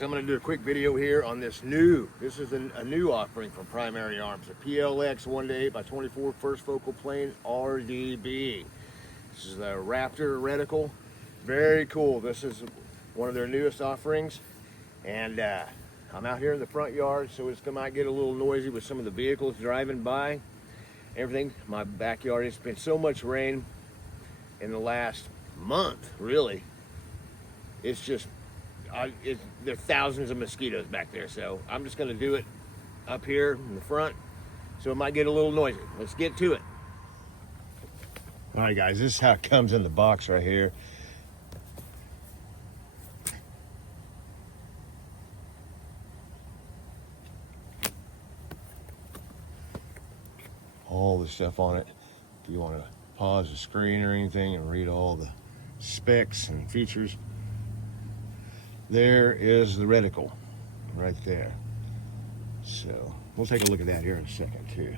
guys, I'm going to do a quick video here on this is a new offering from Primary Arms, a PLx 1:8 by 24 first focal plane RDB. This is the Raptor Reticle. Very cool. This is one of their newest offerings, and I'm out here in the front yard, so it might get a little noisy with some of the vehicles driving by. Everything, my backyard, it's been so much rain in the last month, really. It's just there are thousands of mosquitoes back there, so I'm just going to do it up here in the front, so it might get a little noisy. Let's get to it. All right, guys, this is how it comes in the box right here. All the stuff on it. If you want to pause the screen or anything and read all the specs and features, there is the reticle right there. So we'll take a look at that here in a second too.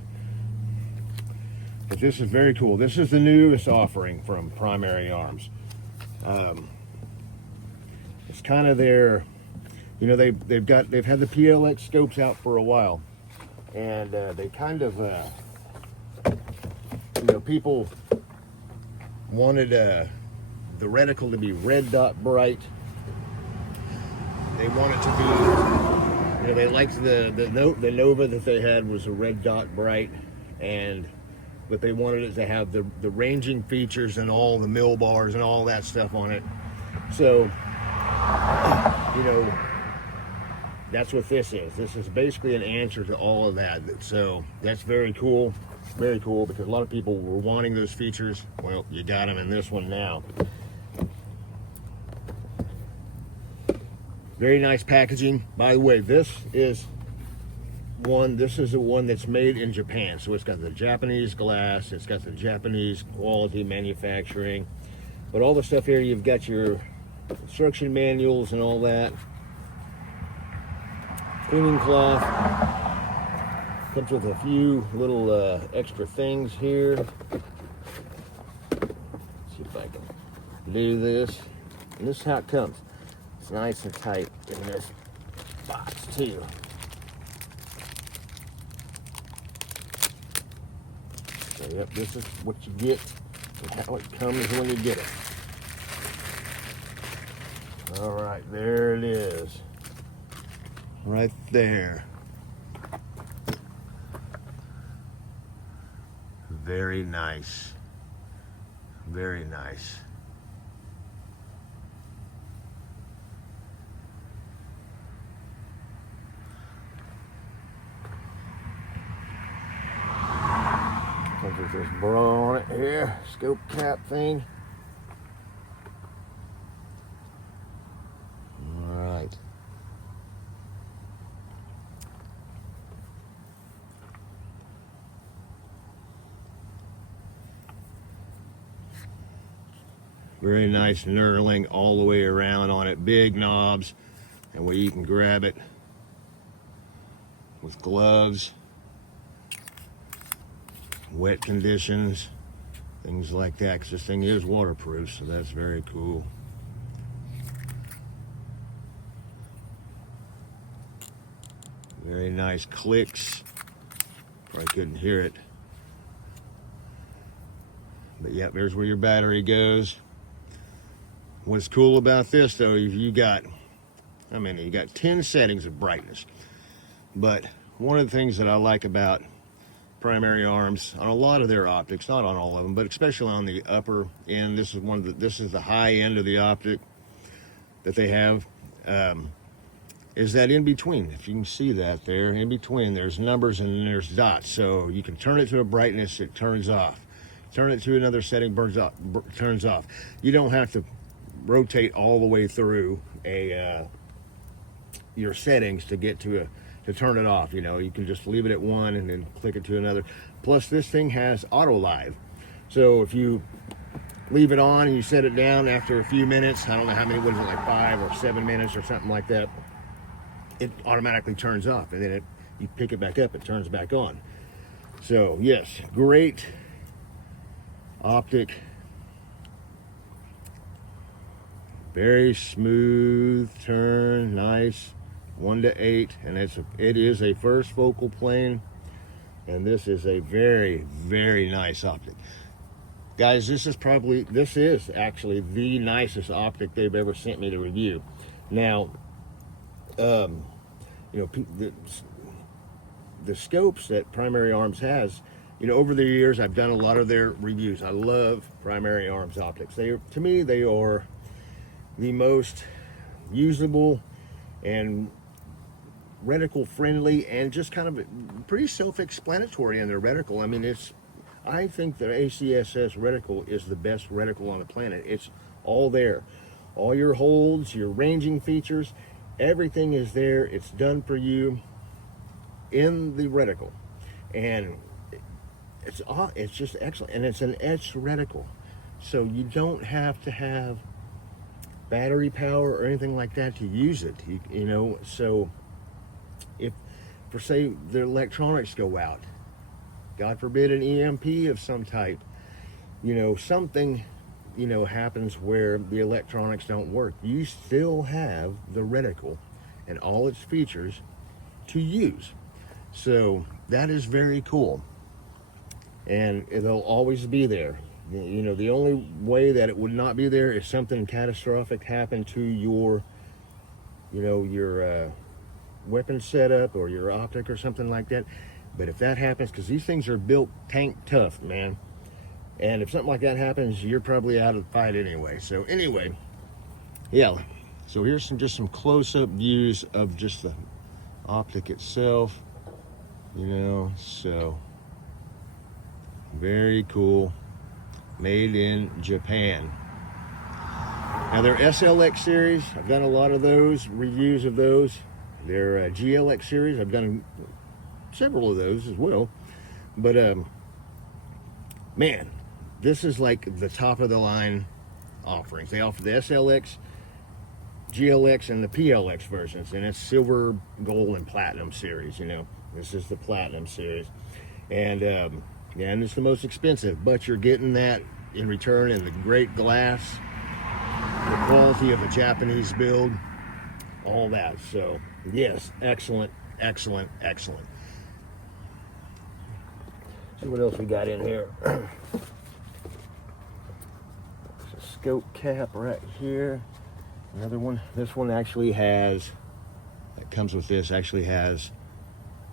But this is very cool. This is the newest offering from Primary Arms. It's kind of their, you know, they've had the PLx scopes out for a while, and they kind of you know, people wanted the reticle to be red dot bright. They want it to be, you know, they liked the Nova that they had was a red dot bright, but they wanted it to have the ranging features and all the mill bars and all that stuff on it. So, you know, that's what this is. This is basically an answer to all of that. So that's very cool. Very cool, because a lot of people were wanting those features. Well, you got them in this one now. Very nice packaging. By the way, this is the one that's made in Japan. So it's got the Japanese glass, it's got the Japanese quality manufacturing. But all the stuff here, you've got your instruction manuals and all that. Cleaning cloth. Comes with a few little extra things here. Let's see if I can do this. And this is how it comes. It's nice and tight in this box too. So yep, this is what you get and how it comes when you get it. All right, there it is. Right there. Very nice. Very nice. Comes with this bra on it here, scope cap thing. All right. Very nice knurling all the way around on it. Big knobs, and where you can grab it with gloves, wet conditions, things like that, because this thing is waterproof, so that's very cool. Very nice clicks. Probably couldn't hear it. But yeah, there's where your battery goes. What's cool about this though, you got 10 settings of brightness. But one of the things that I like about Primary Arms on a lot of their optics, not on all of them, but especially on the upper end, this is the high end of the optic that they have, is that in between. If you can see that there, in between, there's numbers and then there's dots. So you can turn it to a brightness, it turns off. Turn it to another setting, turns off. You don't have to rotate all the way through your settings to get to turn it off. You know, you can just leave it at one and then click it to another. Plus, this thing has auto live, so if you leave it on and you set it down after a few minutes, I don't know how many, was it, like 5 or 7 minutes or something like that, it automatically turns off, and then you pick it back up, it turns back on. So yes, great optic. Very smooth turn, nice, 1 to 8, and it is a first focal plane, and this is a very, very nice optic. Guys, this is actually the nicest optic they've ever sent me to review. Now, you know, the scopes that Primary Arms has, you know, over the years I've done a lot of their reviews. I love Primary Arms optics. To me, they are the most usable and reticle friendly, and just kind of pretty self-explanatory in their reticle. I mean, I think the ACSS reticle is the best reticle on the planet. It's all there. All your holds, your ranging features, everything is there. It's done for you in the reticle. And it's just excellent. And it's an etched reticle. So you don't have to have battery power or anything like that to use it. You know, so if, for say, the electronics go out, God forbid an EMP of some type, you know, something, you know, happens where the electronics don't work, you still have the reticle and all its features to use. So that is very cool, and it'll always be there. You know, the only way that it would not be there is something catastrophic happened to your, you know, your weapon setup or your optic or something like that. But if that happens, because these things are built tank tough, man, and if something like that happens, you're probably out of the fight anyway. So anyway, yeah, so here's just some close-up views of just the optic itself, you know. So very cool, made in Japan. Now their SLX series, I've done a lot of those reviews of those. Their GLX series, I've done several of those as well. But man, this is like the top of the line offerings. They offer the SLX, GLX, and the PLX versions, and it's silver, gold, and platinum series. You know, this is the platinum series, and yeah, and it's the most expensive, but you're getting that in return in the great glass, the quality of a Japanese build, all that. So yes, excellent, excellent, excellent. See what else we got in here. There's a scope cap right here. Another one. This one actually has, that comes with this, actually has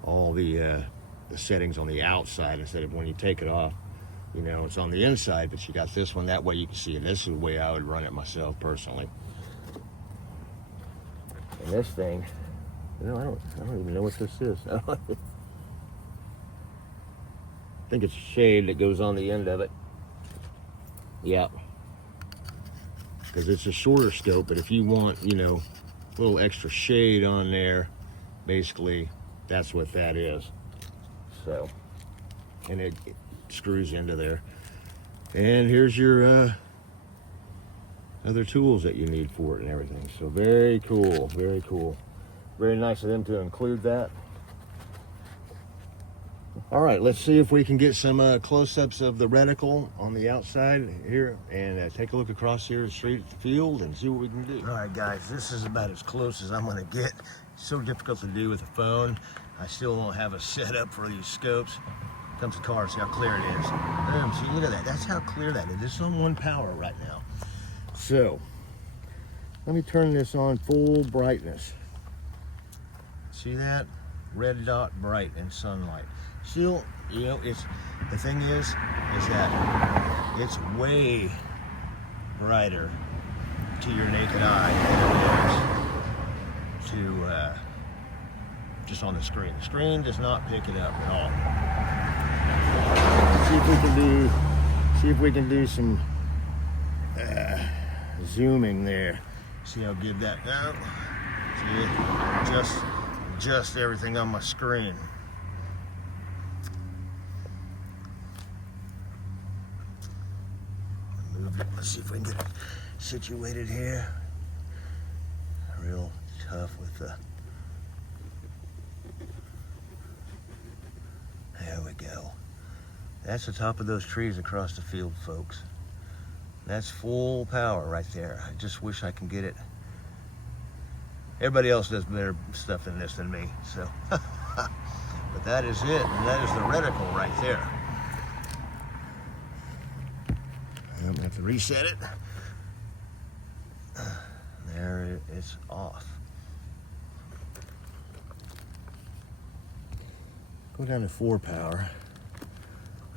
all the settings on the outside instead of when you take it off. You know, it's on the inside, but you got this one. That way you can see it. This is the way I would run it myself personally. And this thing, you know, I don't even know what this is. I think it's a shade that goes on the end of it. Yep. Because it's a shorter scope, but if you want, you know, a little extra shade on there, basically, that's what that is. So, and it screws into there. And here's your other tools that you need for it and everything. So very cool, very cool. Very nice of them to include that. All right, let's see if we can get some close-ups of the reticle on the outside here, and take a look across here straight at the field and see what we can do. All right, guys, this is about as close as I'm going to get. It's so difficult to do with a phone. I still don't have a setup for these scopes. Comes the car, see how clear it is. Boom, see, look at that. That's how clear that is. This is on 1 power right now. So, let me turn this on full brightness. See that? Red dot bright in sunlight. Still, you know, the thing is that it's way brighter to your naked eye than it is to just on the screen. The screen does not pick it up at all. See if we can do some zooming there. See how good that goes. See, just everything on my screen. Move it. Let's see if we can get it situated here. Real tough with the. There we go. That's the top of those trees across the field, folks. That's full power right there. I just wish I can get it. Everybody else does better stuff than this than me, so. But that is it, and that is the reticle right there. I'm gonna have to reset it. There it's off. Go down to 4 power.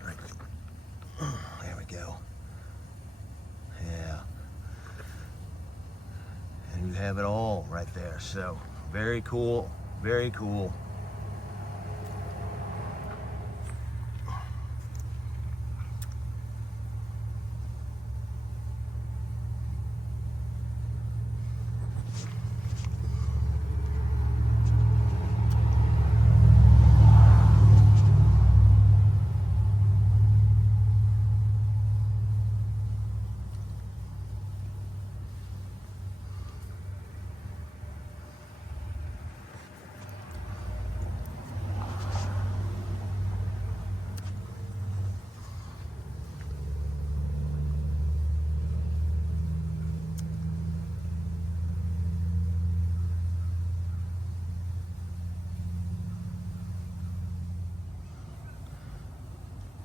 Right. There we go. Yeah. And you have it all right there. So very cool, very cool.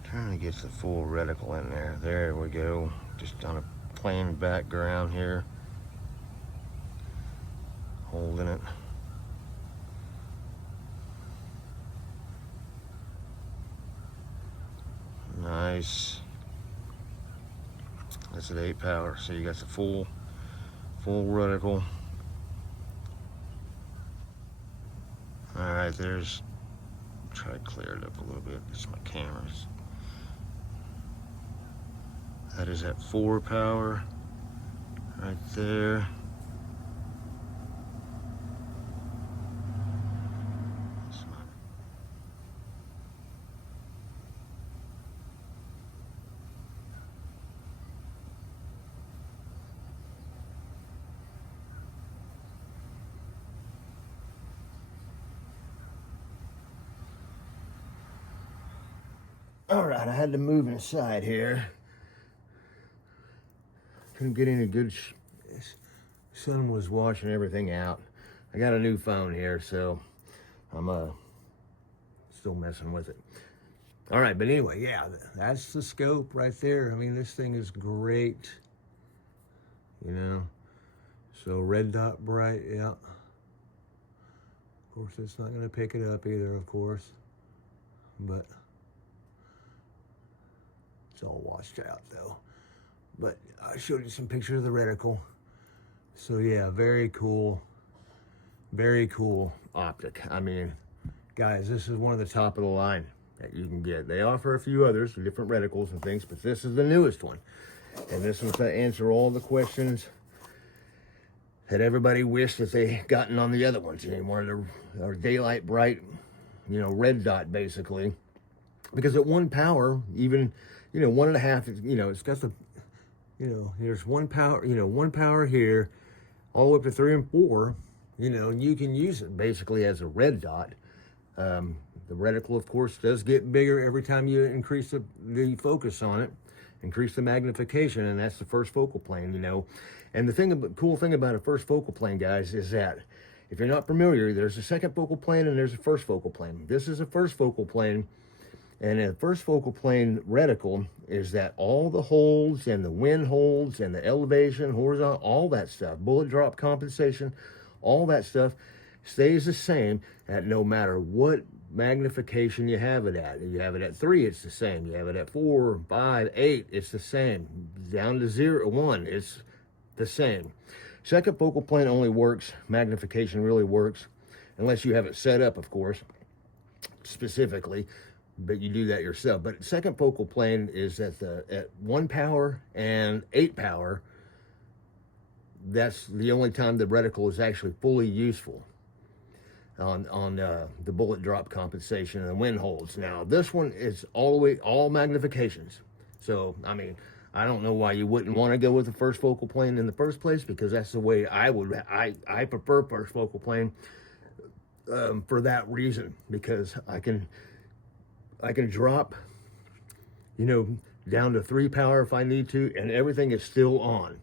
Trying to get the full reticle in there. There we go. Just on a plain background here. Holding it. Nice. That's at 8 power. So you got the full reticle. All right, there's, try to clear it up a little bit. It's my cameras. That is at 4 power right there. All right, I had to move inside here. Couldn't get any good, sun was washing everything out. I got a new phone here, so I'm still messing with it. All right, but anyway, yeah, that's the scope right there. I mean, this thing is great, you know. So red dot bright, yeah. Of course, it's not gonna pick it up either, of course, but it's all washed out though. But I showed you some pictures of the reticle. So yeah, very cool optic. I mean, guys, this is one of the top of the line that you can get. They offer a few others, different reticles and things, but this is the newest one. And this one's to answer all the questions that everybody wished that they gotten on the other ones. They wanted a daylight bright, you know, red dot basically. Because at 1 power, even, you know, 1.5, you know, it's got the, you know, here's 1 power, you know, 1 power here, all the way up to 3 and 4, you know, and you can use it basically as a red dot. The reticle, of course, does get bigger every time you increase the focus on it, increase the magnification, and that's the first focal plane, you know. And the cool thing about a first focal plane, guys, is that if you're not familiar, there's a second focal plane and there's a first focal plane. This is a first focal plane. And a first focal plane reticle is that all the holds and the wind holds and the elevation, horizontal, all that stuff, bullet drop compensation, all that stuff stays the same at no matter what magnification you have it at. You have it at 3, it's the same. You have it at 4, 5, 8, it's the same. Down to 0, 1, it's the same. Second focal plane only works, magnification really works, unless you have it set up, of course, specifically. But you do that yourself. But second focal plane is at 1 power and 8 power. That's the only time the reticle is actually fully useful on the bullet drop compensation and the wind holds. Now this one is all magnifications. So I mean, I don't know why you wouldn't want to go with the first focal plane in the first place, because that's the way I would. I prefer first focal plane for that reason, because I can drop, you know, down to 3 power if I need to, and everything is still on.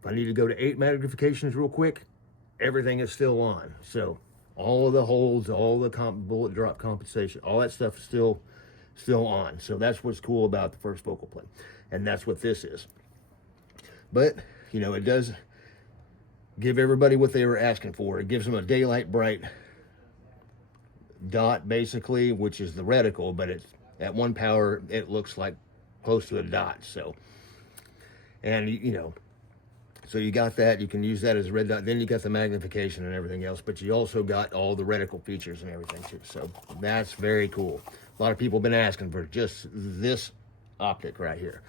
If I need to go to 8 magnifications real quick, everything is still on. So all of the holds, all the bullet drop compensation, all that stuff is still on. So that's what's cool about the first focal plane. And that's what this is. But, you know, it does give everybody what they were asking for. It gives them a daylight bright dot, basically, which is the reticle, but it's at 1 power, it looks like close to a dot. So, and, you know, so you got that. You can use that as a red dot. Then you got the magnification and everything else, but you also got all the reticle features and everything too. So that's very cool. A lot of people have been asking for just this optic right here.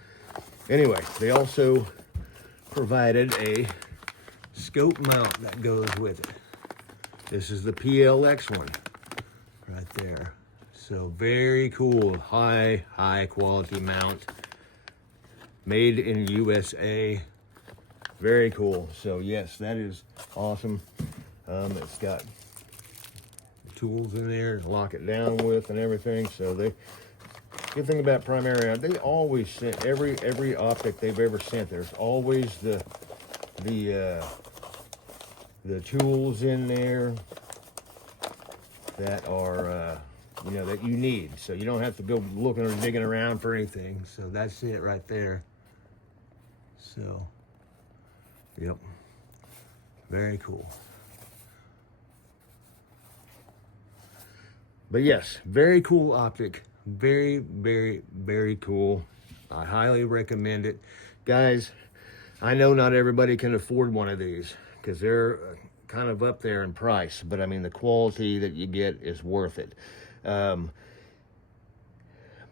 Anyway, they also provided a scope mount that goes with it. This is the PLx one right there. So very cool, high quality mount, made in USA. Very cool. So yes, that is awesome. It's got tools in there to lock it down with and everything. So they, good thing about Primary, they always sent every optic they've ever sent. There's always the tools in there that are you know, that you need. So you don't have to go looking or digging around for anything. So that's it right there. So, yep, very cool. But yes, very cool optic. Very, very, very cool. I highly recommend it. Guys, I know not everybody can afford one of these because they're kind of up there in price, but I mean, the quality that you get is worth it.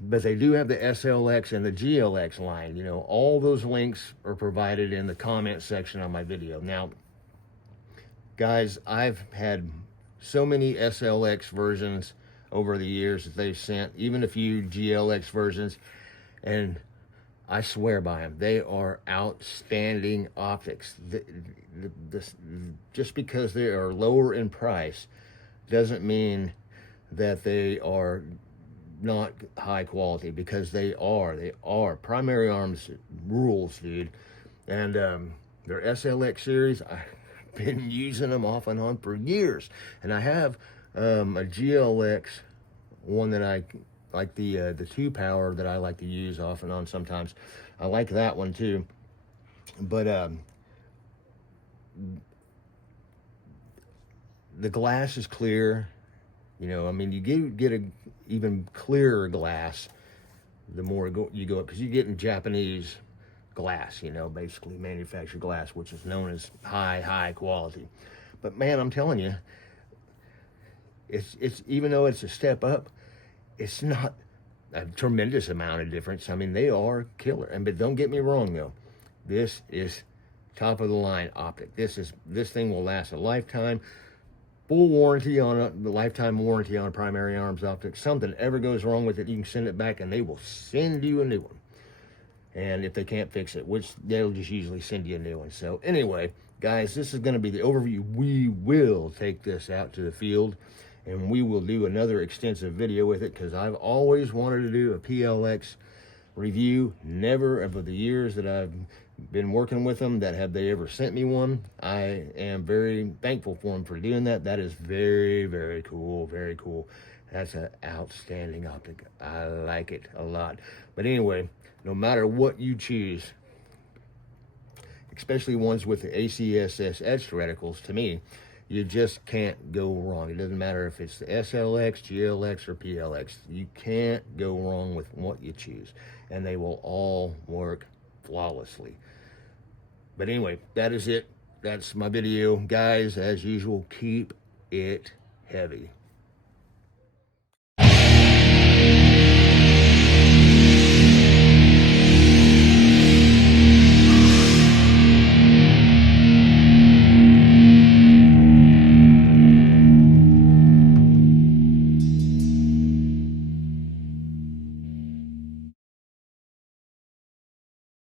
But they do have the SLX and the GLX line. You know, all those links are provided in the comment section on my video. Now, guys, I've had so many SLX versions over the years that they've sent, even a few GLX versions, and I swear by them. They are outstanding optics. Just because they are lower in price doesn't mean that they are not high quality, because they are. Primary Arms rules, dude. And their SLX series, I've been using them off and on for years. And I have a GLX one that I like, the 2 power that I like to use off and on sometimes. I like that one too. But the glass is clear. You know, I mean, you get a even clearer glass the more you go up, because you're getting Japanese glass, you know, basically manufactured glass, which is known as high quality. But man, I'm telling you, it's even though it's a step up, it's not a tremendous amount of difference. I mean, they are killer. But don't get me wrong though, this is top of the line optic. This thing will last a lifetime. Full warranty on the lifetime warranty on a Primary Arms optic. Something ever goes wrong with it, you can send it back and they will send you a new one. And if they can't fix it, which they'll just usually send you a new one. So anyway, guys, this is going to be the overview. We will take this out to the field and we will do another extensive video with it, because I've always wanted to do a PLx review. Never of the years that I've been working with them that have they ever sent me one. I am very thankful for them for doing that. That is very, very cool. Very cool. That's an outstanding optic. I like it a lot. But anyway, no matter what you choose, especially ones with the ACSS etched reticles, to me, you just can't go wrong. It doesn't matter if it's the SLX, GLX, or PLX. You can't go wrong with what you choose. And they will all work flawlessly. But anyway, that is it. That's my video. Guys, as usual, keep it heavy.